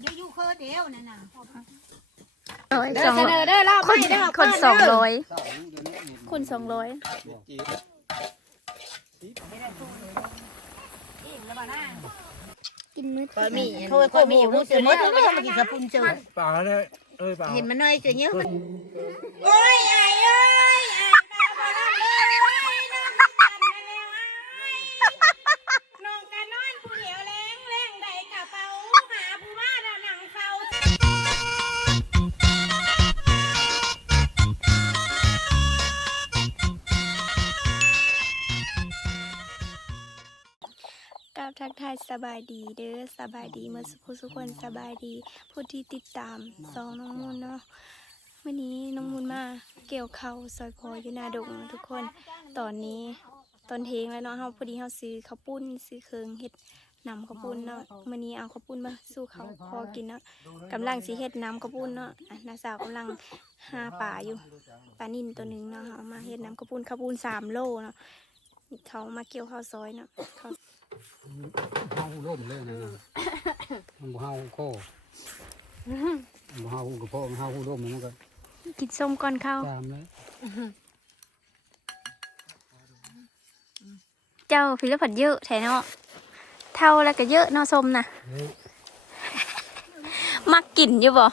เดี๋ยวอยู่เคอเดียวนั่นน่ะร้อยเด้สอองเสนอเด้อรอบคนไม่เด้อคนสองร้อยเศร้าเดือนนี้เห็นคนสองร้อยจีบกินมื้อก็มีโทษก็มีรู้สึกว่าไม่ต้องมากินกระปุนเจอเปล่าเลยเอ้ยเปล่าเห็นมันน้อยจะเนี้ยน้ กราบทักทายสบายดีเด้อสบายดีเมื่อสุขสุขคนสบายดี ผู้ที่ติดตามสองน้องมูลเนาะวันนี้น้องมูลมาเกี่ยวเขาซอยพออยู่นาดงทุกคนตอนนี้ตอนเทงแล้วเนาะเฮาพอดีเฮาซื้อข้าวปุ้นซื้อเคืองเฮ็ดนำข้าวปุ้นเนาะมื้อนี้เอาข้าวปุ้นมาสู้เขาพอกินเนาะกำลังสิเฮ็ดน้ำข้าวปุ้นเนาะอะน้าสาวกำลังหาปลาอยู่ปลานิ่นตัวหนึ่งเนาะเอามาเฮ็ดน้ำข้าวปุ้นข้าวปุ้นสามโลเนาะนี่เขามาเกี่ยวข้าวซอยเนาะเขา เฮาล่มเลยนะนะมันบ่เฮาโคมันบ่เฮากระเพาะมันเฮาล่มมันก็กินส้มก่อนข้าวตามเลยเจ้าพิรพัดเยอะแถเนาะเท่าแล้วก็เยอะเนาะส้มนะเฮ้ยมักกินอยู่บ่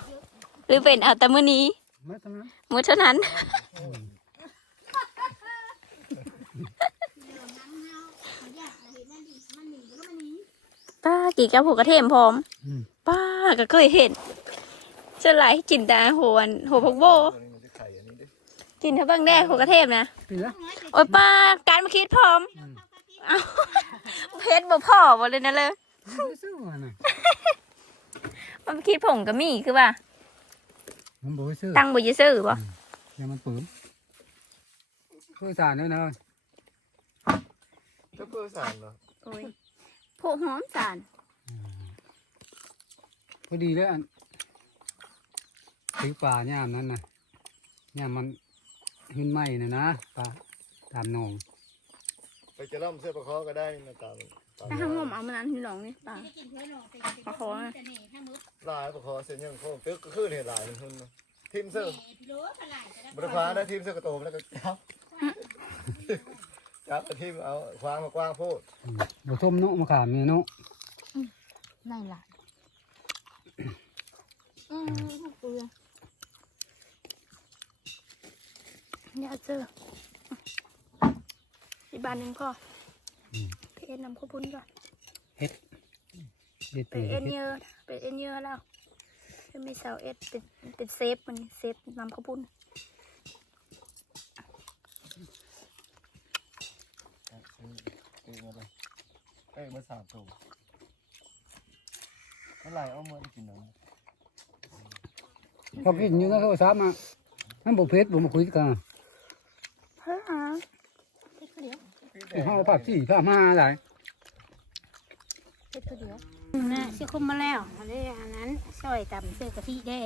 หรือเป็นเอาแต่มื้อนี้มาทำนั้นมื้อเท่านั้น ป้ากี่กับหัวกระเทียมพร้อม อืม ป้าก็เคยเห็นจะไหลายจินตาหัวอันหัวพกโบ กินเท่าบ้างแด้หัวกระเทียมนะปีละโอ้ยป้าการมาคิดพร้อมเอ้าเพชรบ่พ่อบ่เลยนะเลย ไม่ซื้อมาน่ะมันคิดผงก็มีคือว่า มันบ่ซื้อตั้งบ่อยืซื้อบ่ยังมันปื้มคือสารด้วยนะถ้าเพื่อสารเหรอ โอ้ยโพกหอมสารพอดีเลยอันถือปลาย่ามนั้นน่ะย่ามมันหินไหมน่ะนะปลาตามหนองไปจะล่ำเสื้อประคอก็ได้นะตามตามถ้าห้างมเอามานั้นพี่น้องนี่ป่าปลาคอนะลายประคอเส้นยังโค้งตึกก็คือเนี่ยลายมันหุ่นเนาะทีมเสื้อบริพาได้ทีมเสื้อกระโตมแล้วก็จับ จับไปทีมเอาควางมากว้างโพดอืมบ่ส้มเนาะมะขามเนี่ยเนาะนั่นล่ะอืมเปลือกเนี่ยเจออีกบานหนึ่งก็ไปเอ็นนำข้าวปุ้นก่อนเด็ดไปเปื่อยเอ็นเฮ็ดเยอะไปเอ็นเยอะแล้วเป็นไม่สาวเอ็ดเป็นเป็นเซฟมันเซฟนำข้าวปุ้น เอ้ยมาเลย เอ้ยมาสามตัวเมื่อไหร่เอาเมื่อได้กินหนังพอกินอยู่นะโทรศัพท์มามันบ่เผ็ดบ่มาคุยกันเฮ้ยอะเฮาผักสี่ผักมาหลายน่ะสิคุมมาแล้วอันนี้อันนั้นซอยตำเสื้อกะทิแด้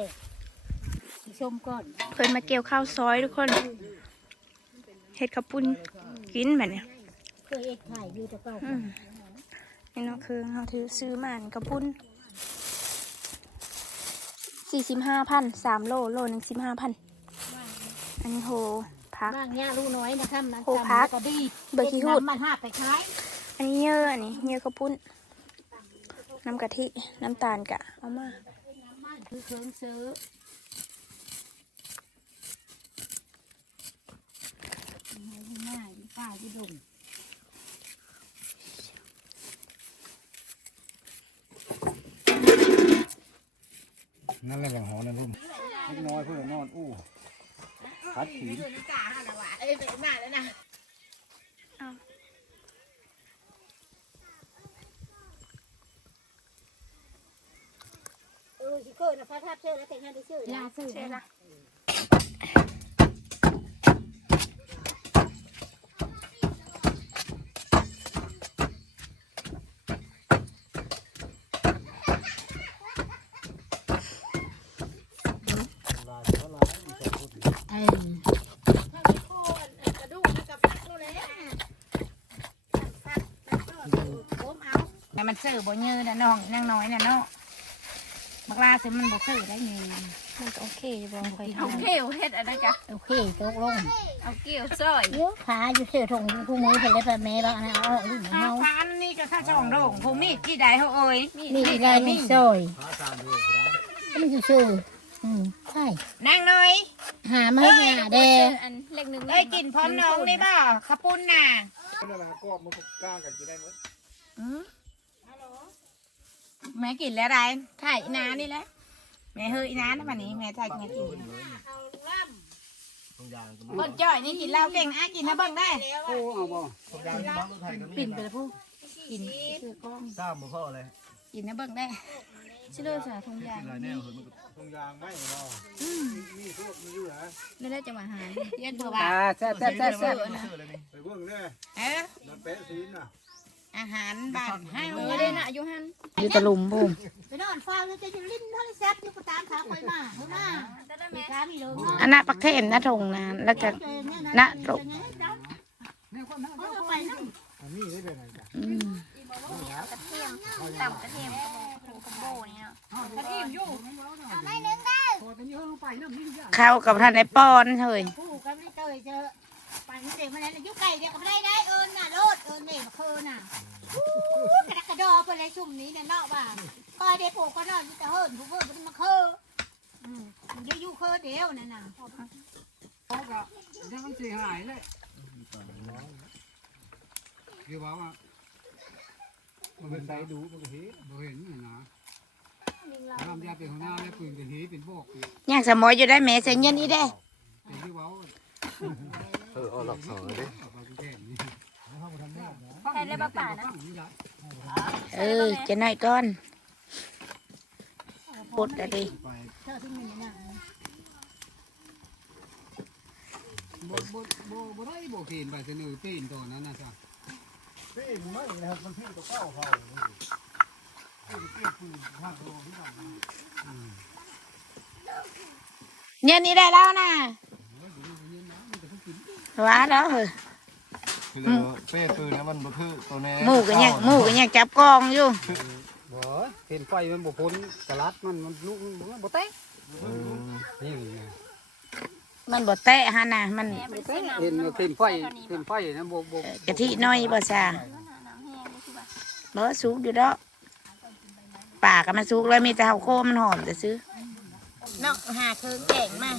สีส้มก่อนเพิ่นมาเกี่ยวข้าวซอยทุกคนเฮ็ดข้าวปุ้นกินแบบเนี้ยเคยเอ็ดถ่ายอยู่แต่เก่าอืม นี่เนาะคือเขาถือซื้อมาอันกระปุ้นสี่สิบห้าพันสามโลโลหนึ่งสิบห้าพันอันนี้โหพัก บ้างเนี่ยลูกน้อยนะครับนะโอ้พักก็ดีเบอร์ขี้หูดมันห้าไปขายอันนี้เยอะอันนี้เยอะกระปุ้นน้ำกะทิน้ำตาลกะเอามาคือเครื่องซื้อง่ายๆป้าที่ดุง นั่นแหละแหล่งหอนะลุงนิดน้อยเพื่อนนอนอู้คัดขีนเออสิเกิดนะพระธาตุเชื่อแล้วแต่งงานได้เชื่อลาซื้อเชื่อละ เออ แต่มันเสือบ่ยืนนะน้องนางน้อยน่ะเนาะบักลาสิมันบ่คือได้เงินมันก็โอเคบ่ค่อยเอาทำเขวเฮ็ดอะไรกะโอเคตกลงเอาเกี่ยวซอยเยอะขาอยู่เสือทงคู่มือเพิ่นเลยไปแม่บ้านเอาออกลิ้นเอาเฮาฟ้าอันนี้ก็ข้าช่องโด่งผู้มีดที่ใดเฮาเอ้ยนี่ได้นี่ซอยมันคือชื่ออืมใช่นางน้อยหามาให้หาแดงอันเล็กหนึ่งเอ้ยกินพร้อมน้องได้บ่ขาวปุ้นน่ะนั่นแหละก็มันก็กล้ากันกินได้หมด แม่กินแล้วไรถ่ายอีนานี่แหละแม่เฮ้ยอีนานะวันนี้แม่ถ่ายแม่กินทุกอย่างก็คนจ่อยนี่กินเหล้าเก่งอะกินนะเบิ่งได้โอ้เอาบ่ทุกอย่างที่บ้านรถไทยก็มีปิ่นไปแล้วพูกินซื้อกล้องสร้างบ่พ่อเลยกินนะเบิ่งได้ชิโร่สาทงยางหลายแนวมันก็ทุกอย่างไม่รอมีพวกมีอยู่นะนี่แหละจังหวะหายเย็นเผื่อว่าอ่าแซ่บแซ่บแซ่บแซ่บไปเบิ่งเลยเออน้ำเป๊ะซีนน่ะ อาหารบ้านให้เอเอออได้ได้นะนะอยู่หันอยู่ตะลุมบุ้มไปนอนฟ้าแล้วจะอยู่ลิ้นโทรศัพท์อยู่ก็ตามขาคอยมาเฮ้ยมามีขามีเลยอันน่ะปักเทมนะทงนะแล้วก็ณตรงเอาไปนั่งอันนี้ได้เป็นไงจ้ะอืมต่ำกระเทียมกระโบนี่เนาะกระเทียมอยู่เข้ากับท่านไอ้ปอนเฮ้ย ผู้ก็ไม่เตยเจอปันเด็กมาแล้วยุไก่เดียวก็ไม่ได้ได้เอิญน่ะโลดเอิญเนี่ยมาคืนน่ะกระกระดอไปเลยซุ่มนี้เนี่ยเนาะว่าคอยเด็กผูกก็นอนแต่เฮิร์นผู้เพิ่นมาคืออืมเดี๋ยวอยู่คือเดียวนั่นน่ะเขาก็ยังมันสิหายเลยคือว่าว่ามันเป็นไดดูมันก็เห็นบ่เห็นนี่นะทำยาเป็นหัวหน้าแล้วปืนเป็นหีเป็นบอกอีกย่างสมอยอยู่ได้แม่เสียเงินอีได้แต่ที่ว่าเออเอาหลักสองเลยดิเอาไปแก้นี่ใช่เลยป้าป่านะนี่ละเออจะหน่อยก่อนปดอะไรเธอที่มันน่ะบ่บ่บ่บ่ได้บ่เห็นไปเสนอตีนตัวนั้นนะจ๊ะซีนไม่นะครับมันพี่ตัวเก้าเขาพี่เก็บปืนภาคโลที่บ้านเงินนี้ได้แล้วนะ ว้าแล้วเหรอคือเป้ปืนนะมันบ่คือตัวแน่หมูก็ยังหมูก็ยังจับกองอยู่บ่เห็นไฟมันบ่พ้นกระลัดมันมันลุกมันบ่เตะนี่ไงมันบ่แตะฮะนะมันเห็นเห็นไฟเห็นไฟนะบ่บ่กะทิน้อยบ่ซาบ่สุกอยู่ดอกป่าก็มันสุกแล้วมีแต่เฮาโคมันหอมแต่ซื้อเนาะหาเคิงแก่งมา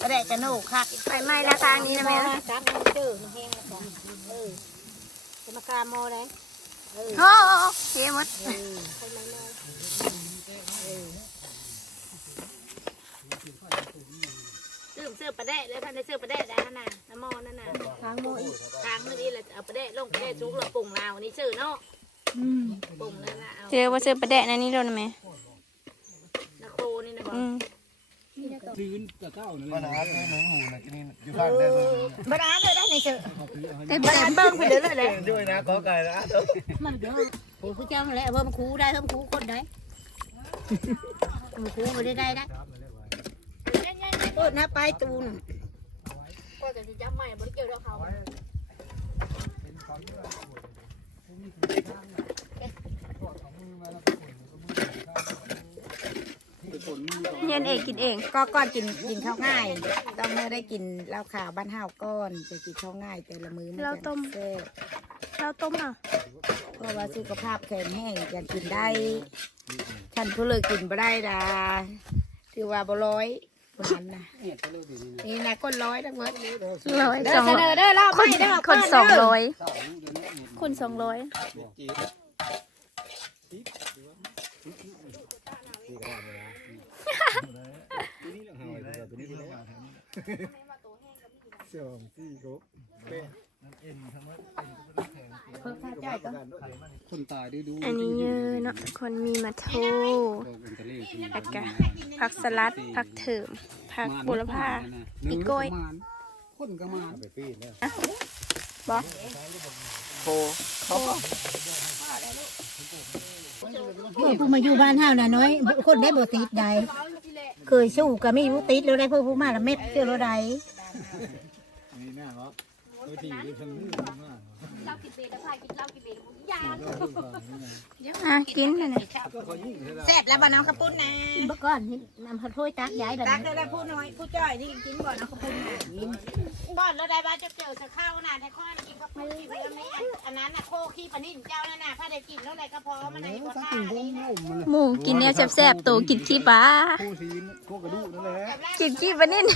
ก็ได้กระโหนกค่ะไฟไหม้ละทางนี้นะแม่สามมันเจอมันแห้งแล้วกันเออจะมากาโมเลยโอ้เฮ้หมดซื้อซื้อประเดะเลยท่านได้ซื้อประเดะได้นั่นน่ะน้ำมอนั่นน่ะทางโมอีกทางมื้อนี้เราเอาประเดะลงประเดะจุกเราปรุงลาวนี่ซื้อเนาะปรุงแล้วนะเอาเจอว่าซื้อประแดะนั่นนี่โดนไหมนาโคนี่นะบอกอืม ซื้นกระเจ้านี่มันอาร์ตในหนังหูนะที่นี่อยู่ข้างได้เลยบ้านเลยได้ในเจอแต่บ้านเบิ่งไปเลยเลยด้วยนะขอไก่นะมันเด้อโอ้ผู้เจ้าแหละเบิ่มคูได้เบิ่มคูคนได้มันคูไม่ได้ได้นะโอ้นะไปตูนก็จะจับใหม่บริเกี่ยวกับเขา เย็นเองกินเอง ก็ก่อนกินกินข้าวง่าย ต้องไม่ได้กินเหล้าขาวบ้านห้าวก้อนจะกินข้าวง่าย แต่ละมื้อมันเราต้ม แซ่บเราต้มอะเพราะว่าสุขภาพแข็งแห้งอยากกินได้ท่านผู้เลยกินบ่ได้ดาถือว่าบ่ร้อยคนนั้นนะเอ็ดไปเลยดีนี่นะนี่นะก้นร้อยทั้งหมดร้อยเด้สอองเสนร้อยอเด้อรอบคนไม่เด้อคนสองร้อยเจ้านี่เดี๋ยวนี้เอ็ดคนสองร้อย เสี่ยวซี่ก็เป้นั่นเอ็นทำไมเพิ่มค่าจ่ายก็คนตายดูดูอันนี้เยอะเนาะคนมีมาโทบอกเป็นทะเลคือแล้วก็ผักสลัดผักเถิมผักบุรพาอีกโกยคนก็มาไปปีนเนี่ยบอโคเพื่อผู้มาอยู่บ้านเฮาน่ะน้อย คนได้บ่ติดใด เคยสู้ก็มีบ่ติดแล้วได้เพื่อผู้มาละเม็ดเชื่อแล้วใดนี่แน่เหรอตัวที่อยู่ทางนู้นมากเรากินเบรดแล้วพากินเหล้ากินเบรดยา อะกินเลยนะแซ่บแล้วบ้านน้องข้าวปุ้นนะเมื่อก่อนนี่นำข้าวถ้วยตักย้ายแบบตักนี้ได้แล้วผู้น้อยผู้จ้อยนี่กินบ่อนน้องข้าวปุ้นนะบ่อนแล้วได้บ้านจะเกี่ยวจะเข้าน่ะในข้อนี้กินกับมือที่แล้วนี่อันนั้นน่ะโคขี้ปนินเจ้านั่นน่ะถ้าได้กินแล้วอะไรก็พอมันในบ่ท่านี้นะหมูกินเนี่ยแซ่บๆตัวกินขี้ปลาคู่ทีนคู่กระดูกนั่นแหละกินขี้ปลานิ่น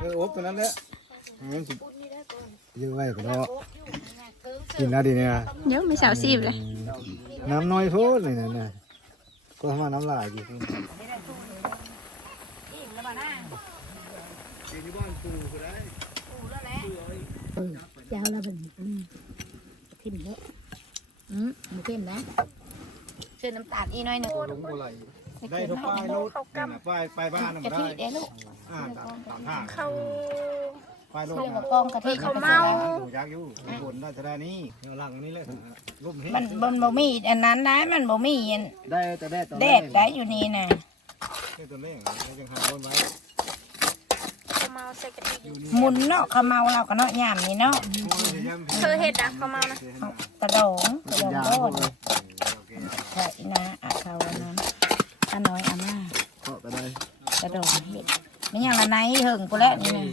เออโอ๊บตัวนั้นแหละมันสิเยอะไว้ก็เนาะ กินแล้วดีเนี่ยเดี๋ยวไม่สาวซีบเลย น้ำน้อยโพดเลยนะเนี่ยก็ทำมาน้ำลายอยู่เจ้าแล้วเป็นทิมเยอะอืมมันเข้มนะเชื่อน้ำตาลอีน้อยหนึ่งลงบ่ไหลได้ทุกป้ายรถนั่นน่ะป้ายป้ายบ้านน่ะกะบ่ทิได้เด้ลูกอ่า ตามตามทางเขาป้ายรถเรียกว่าน่ะกองกะทิเขาเมาถูกยักอยู่บนราชธานีแนวหลังนี่เลยร่มเฮ็ดมันบนบ่มีอันนั้นได้มันบ่มีอันได้แต่ได้ตอนแดดได้อยู่นี่น่ะได้ตัวแม่งยังหาบนไว้เขาเมาใส่กะทิหมุนเนาะเขาเมาเราก็เนาะยามนี่เนาะเธอเห็ดอะเขาเมานะกระโดงกระโดงโดดใช่นะอาเขาวันนั้นอาน้อยอาม่าก็ไปได้กระโดงเห็ดไม่อย่างละไหนเหิงกูแล้วนี่นะ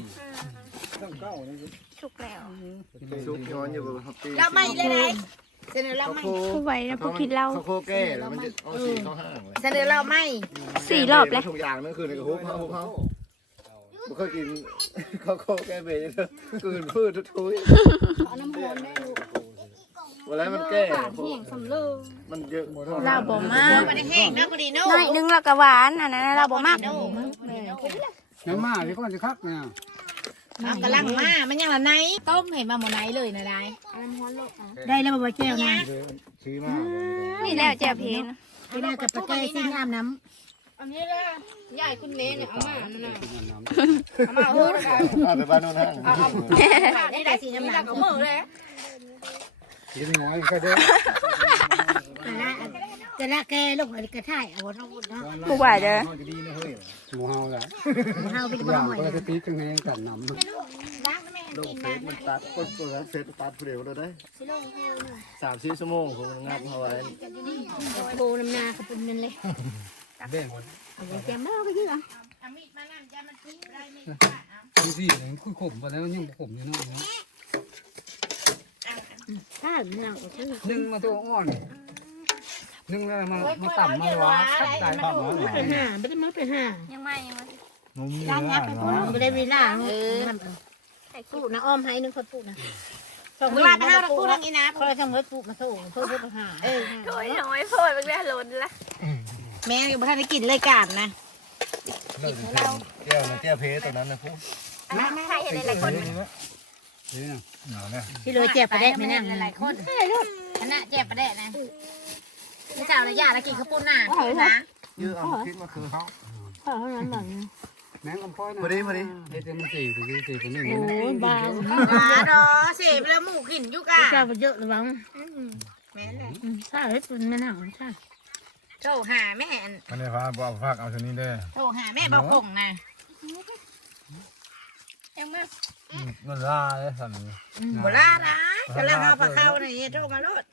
สุกแล้วซุกย้อนอยู่บนฮับปี้เราไม่เลยไหนเสนอเราไม่ผู้ไหวนะผู้คิดเราเขาโคแก้แล้วมันจะเอาสีเข้าห้างเลยเสนอเราไม่สี่รอบแล้วทุกอย่างนั่นคือในกระหุบเขาหุบเขาไม่เคยกินเขาโคแก้เบยเลยกืนพืชทุกทุยเอาน้ำมันได้ลูกเวลามันแก้มันเยอะเราบ่มากมันแห้งนะพอดีเนาะน้อยนึงเราก็หวานอันนั้นเราบ่มากน้ำมาที่ก่อนจะคักเนี่ย เอากระลังมา มันยังละไหนต้มเห็นมาหมดไหนเลยนะได้ได้แล้วบ่แก้วนะชี้มากนี่แหละแจ่เพนไม่ได้กับปลาแก้วซีงามน้อันนี้ละใหญ่คุณเน้เนี่ยเอามานั่นน่ะเอามาเฮ้ยไปบ้านโน้นห้างนี่ได้สีน้ำหนักของมือเลยกินน้อยก็ได้ำกระละกระละแก้ลูกอะไรกระท่ายเอาน้องบุญเนาะผู้ไหวเด้อ จะดีนะเฮ้ยหมูเฮาแหละเฮาไปอบ้าย่างหน่อยก็จะตีกันเองกันน้ำลูกเฟสมันตัดก้นเปิดเฟสตัดเร็วเลยได้สามสิบชั่วโมงผมงับเอาไว้โบน้ำนาขอบคุณนั่นเลยแบ่งคนเอาแก้มแล้วก็ยืดอะที่สี่เลยคือขมไปแล้วยังขมอยู่เนาะถ้าหนังก็คือนึ่งมาตัวอ่อน นึ่งแล้วมามาต่ำมาหวานคัดใจต่ำมาหวานเป็นห่าไม่ได้มาเป็นห่ายังไม่ยังไม่นมร้านยับไปพูดไม่ได้เวลาเออใส่พูดนะอ้อมให้นึงคนพูดนะส่งเวลาไปห้าเราพูดทางนี้นะคอยทำเงินพูดมาสู้เพื่อพูดหาเออโอ้ยน้อยโพดไปแล้วล้นละแม่ยังไม่ทันได้กินเลยกาดนะเลิกแก้วนะแก้วเพสตัวนั้นนะพูดใครเห็นหลายๆคนนี่นะหนาวเนี่ยที่เลยเจ็บประเด็นไม่นั่งหลายคนอันน่ะเจ็บประเด็นนะ พี่สาวระยะละกินข้าวปุ้นน่ะนะยืดเอาคิดมาคือเขาขอเท่านั้นหน่อยแมงกำพ้อยนะพอดีพอดีเด็ดมันสี่สี่สี่คนหนึ่งโอ้ยบ้าหาดอเสียไปแล้วหมูกินยุกอะเจ้าไปเยอะหรือเปล่าแม่เลยใช่เป็นไม่นั่งใช่โทรหาแม่มันได้พาบอกฝากเอาชนิดเด้อโทรหาแม่บอกคงนะยังมาเงินล่าเลยสั่นโบราณนะกำลังเอาปลาเข้าในโทรมาโลด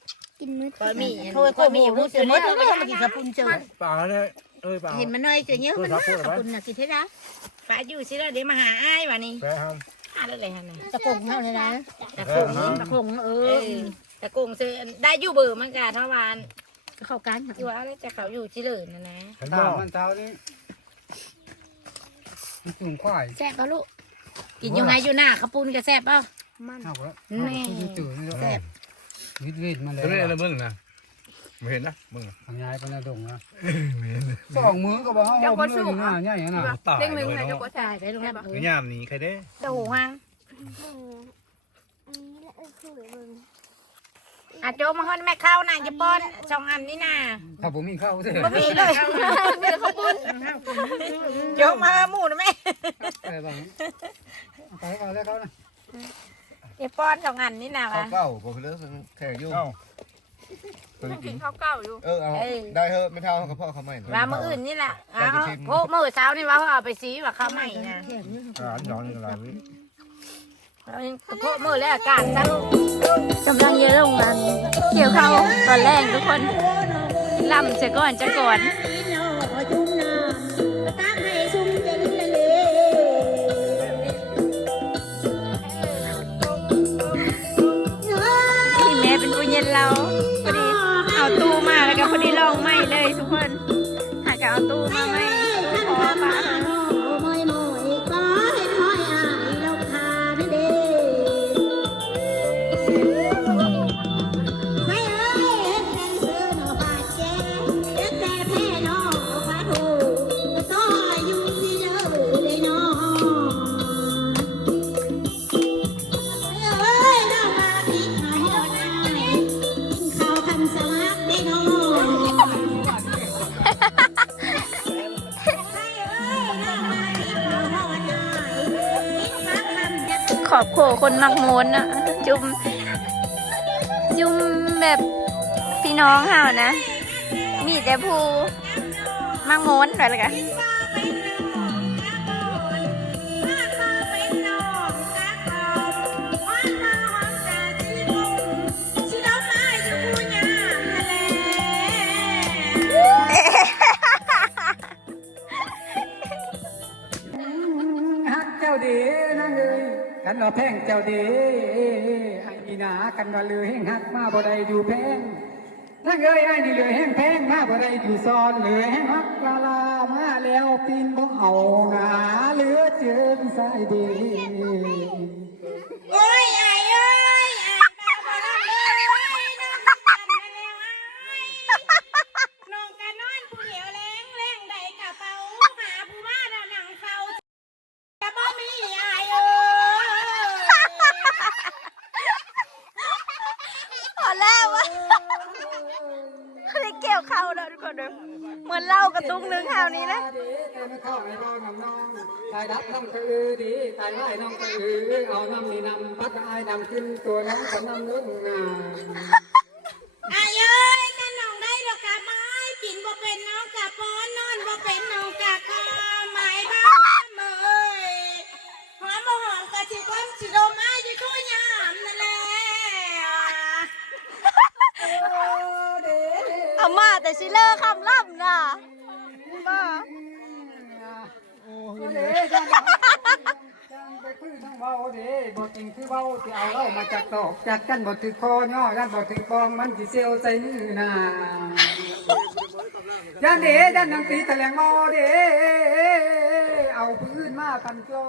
กินมื้อคอยมีโทรคอยมีพูดเสมอโทรมากินข้าวปุ้นเจอป่าเลยเอ้ยป่าเห็นมันน้อยเสียเยอะมันน่าขอบคุณนะกินเท่าไหร่ป้าอยู่สิแล้วเดี๋ยวมาหาอ้ายวะนี่แปะครับหาได้เลยฮะนี่ตะกงเท่านี้นะตะกงตะกงเอเอออตะกงเซได้อยู่เบอร์มันกาเท่าวานเข้ากันอยู่อะไรจะเขาอยู่ที่เลยนะนะเห็นตาบ่มันเท้านี่มันจุ่มควายแซ่บป่ะลูกกินอยู่ไงอยู่หน้าข้าวปุ้นก็แซ่บเปล่าเอาแล้วแม่จืดนี่แซ่บ วิดวิดมาเลยตัวนี้อะไรมึงนะไม่เห็นนะมึงทำย้ายไปในดงนะไม่เห็นสองมือก็บอกเขาผมเลยนะใหญ่นะตายเด้งหนึ่งเลใครยจะเนาะกดจ่ายไปลงแล้วยามนี้ใครได้เต้าหู้ฮะอาโจมาฮอนแม่ข้าวน่ะจะป้อนสองอันนี่น่ะถ้าผมมีข้าวเสร็จบ่มีเลยโจมาหมูนะแม่ ไปบ้างไปเอาแล้วเขานะ จะป้อนสองอันนี่น่ะข้าววะเก่าผมเลิกแข่งยุ่งตัวนี้กิกินนข้าวเก่าอยู่ เออเอาได้เถอะไม่เท่ากับพ่อเขาไม่ว่ามื้ออื่นนี่แหละอ้าวโอ้มื้อเช้านี่ว่าเขาเอาไปซีว่าข้าวใหม่นะอ่าย้อนอะไรวิกระเพาะมือและอากาศทั้งกำลังเยอะลงมันเกี่ยวเข้าวตอนแรกทุกคนล่ำเสียก่อนจะก่อน คนนี้ลองไหม อบโขคนมักโมนอะจุ่มจุ่มแบบพี่น้องเฮานะ มีแต่ผู้มักโมนอะไรกัน กันว่าแพงเจ้าเดีไอ้อีหนากันว่าเลยแห้งหักมาบ่ได้อยู่แพงนั่งเอ้ยไอ้นี่เลยแห้งแพงมาบ่ได้อยู่ซอนเลยแห้งฮักลาลามาแล้วปีนบ่เอาหนาเหลือเจินสายดีโอ้ย ววะไม่เกี่ยวเข้าแล้วทุกคนเด้อเหมือนเล่ากระตุ้งนึงคราวนี้นะแต่ไม่เข้าไม่รอน้องน้องตายดับน้องกระอือดีตายไล่น้องกระอือเอาน้ำนี่นำพัดไอ้ดำขึ้นตัวน้องกับน้ำล้นนา ยันบ่ถือคอย่อยันบ่ถือปองมันสิเซลใส่มือนายันเดยันนังตีแถลงงอเดเอาพื้นมากันจอ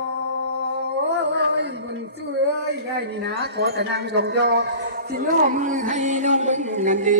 ยบุญช่วยได้นี่นะขอแต่นางยงยอสิน้อมมือให้น้องเบิ่งนั่นดี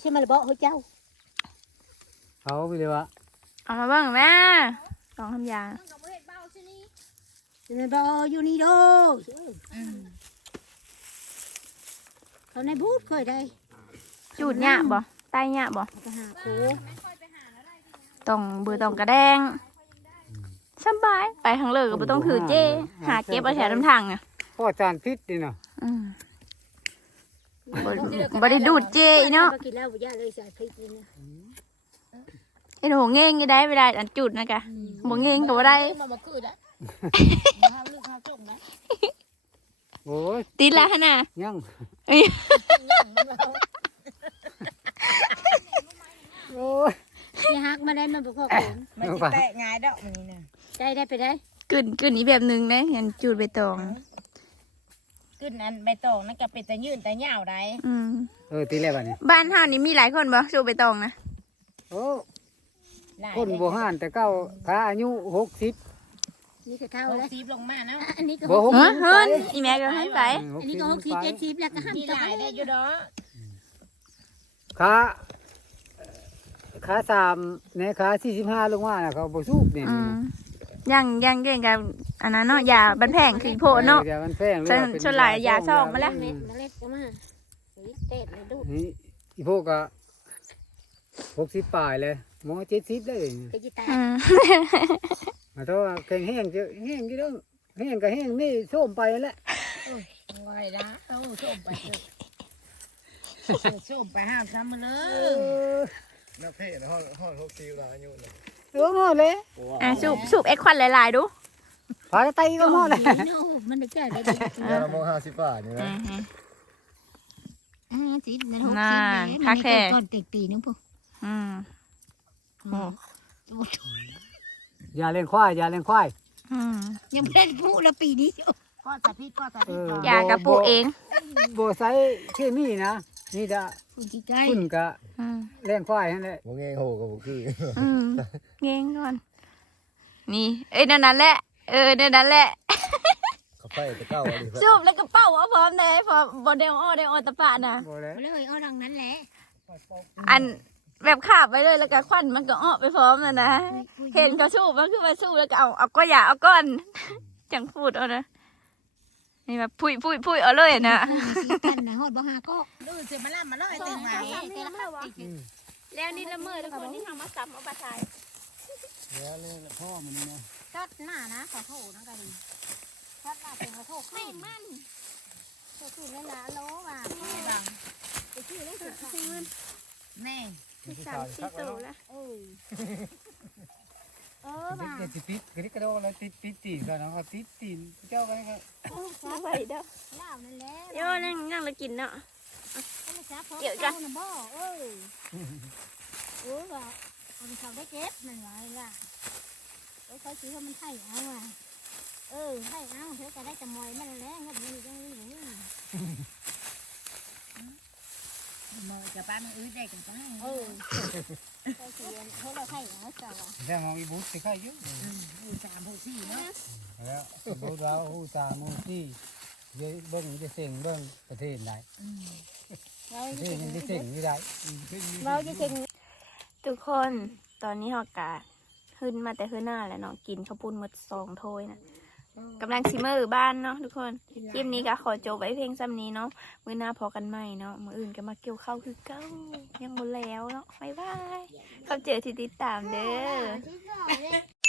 ใช่ไหมล่ะบ่เฮ้ยเจ้าเขาไปเลยวะเอามาเบิ่งแม่ลองทำยาใช่ไหมบ่อยู่นี่โดเขาในบูธเคยได้จูดเนี่ยบ่ใต้เนี่ยบ่ไปหาครูต้องเบือต้องกระแดงสบายไปทางเลิกก็บ่ต้องถือเจหาเก็บเอาแถวน้ำทางน่ะพ่อจานพิษนี่เนาะอืม บ่บ่ได้ดูดเจอีเนาะกินแล้วบ่ยาเลยใส่พริกนี่นะไอ้หนูเง่งก็ได้ไม่ได้อันจุดนะกะบ่เง่งก็บ่ได้มาบ่คือได้มาหาลูกหาส่งนะโอ้ยติดแล้วหั่นน่ะยังเอ้ยโอ้ยสิฮักมาได้มันบ่พอกินมันสิแตะง่ายดอกมันนี่นะได้ได้ไปได้กึ่นกึ่นอีกแบบหนึงนะเห็นจุดใบตอง ขึ้นอันใบตองนั่นก็เป็นแต่ยืนแต่ยาวได้อืมเออตีแล้วบัดนี้บ้านเฮานี่มีหลายคนบ่จุดใบตองนะโอ้หลายคนโบราณแต่เก้าถ้าอายุหกสิบนี่ก็เท่าเอาแล้วซีบลงมาเนาะอันนี้ก็บ่หกเฮ้สิบเฮิรนอีแม่ก็ให้ไป อันนี้ก็หกสิบเจ็ดสิบแล้วก็ห้ามมีจะหลายได้อยู่ดอกขาขาสามเนี่ยขาสี่สิบห้าลงมาน่ะเขาบ่สูบเนี่ยอืม ยังยังเก่งกับอันนั้นเนาะยาบันแพงคือโพดเนาะดี๋ยวมันแพงส่วนส่วนหลายยาซ่องมาแล้วเม็ดเมล็ดก็มาเต็ดเลยดูนี่อีพวกก็หกสิบปลายเลยหมอเจ็ดสิบได้ไปจิตาอืมมาโทษว่าแข็งแห้งเจอแห้งกี่เรื่องแห้งก็แห้งนี่ส้มไปแล้วไหวนะเอาส้มไปเถอะส้มไปห้ามทำมาเลเอยอนักเพศห้องห้องหกสิบล้านอายุน่ะเออหมดเลยอะสูบสูบเอ็กควันหลายๆดูพาไตก็หมดเลยมันได้แก่ได้ดี๋ยวเราโมห้าสิบบาทนี่นะน่าสินั่นหกนั่สิบนคักแท้ก่อนเต็กปีนึงพวกอืมโอ้อย่าเล่นควายอย่าเล่นควายยังไม่ได้พูดละปีนี้ก็จะพี่ก็จะพี่อยากระปุกเองโบใส่เคมีนะนี่จะ คุณที่ใกล้คุณกะอืมเล่นควายนั่นแหละโมเงยโหกับผมคืออืมเง่งก่อน นี่ เอ้ยนั่นนั่นแหละ เออนั่นนั่นแหละ เขาไปแต่เก้าอันนี้สูบแล้วก็เป้าเอาพร้อมเลยพร้อมบอเดลอ้อเดลอ้อตะปะนะโบเลยเลยเอาดังนั้นแหละอันแบบขาบไปเลยแล้วก็ควันมันก็อ้อไปพร้อมนะนะ เห็นเขาสูบมันคือมาสูบแล้วก็เอาเอาก็อย่าเอาก้อน จังพูดเอานะ นี่แบบพุยพุยพุยเอาเลยนะกันนะฮอดบ่หาก็ดูสิมาล่ำมาล่อยเต็มไหมแล้วนี่ละเมอทุกคนที่ทำมาสับเอาปลาทายแล้วเลยพ่อมันนี่นะจอดหน้านะขอโทษนะกันดีจอดหน้าเป็นขอโทษไม่มันขอโทษเลยละโลว่าไปชื่อเลยสุดที่มันแน่สามสี่ตัวแล้ว เออเออว่าเด็กจะติดกระดิกกระโดดแล้วติดติดตีนกันเนาะติดตีนเจ้ากันก็สบายเด้อเล่านั่นแหละโยนั่งนั่งแล้วกินเนาะเดี๋ยวจ้ะนะบ่เออเออว่าคนเขาได้เจ็บนั่นว่าล่ะเออเขาซื้อให้มันไถ่เอาว่ะเออไถ่เอาเธอก็ได้จะมอยมันแล้วเงินมันยังมีอยู่ มือจะป้ามันอื้อได้กันป้าเออเขาซื้อเขาเราไถ่เอจ้ะว่ะแต่มองอีบุ๊กสิใครยุ่งผู้สามผู้สี่เนาะแล้วบูดาวฮูตามูซี่เยอะเบิ้งจะเสียงเบิ้งประเทศใดเราประเทศยังจะเสียงไม่ได้เราจะเก่งทุกคนตอนนี้หอกกาขึ้นมาแต่ขึ้นหน้าแล้วเนาะกินข้าวปุ้นมดสองถ้วยนะ กำลังซิมเมอร์บ้านเนาะทุกคนคลิปนี้ก็ขอจบไว้เพียงซ้ำนี้เนาะมื้อหน้าพอกันใหม่เนาะมื้ออื่นก็มาเกี่ยวข้าวคือเก้ายังหมดแล้วเนาะบ๊ายบายเขาเจอที่ติดตามเด้อที่ก่อนเลย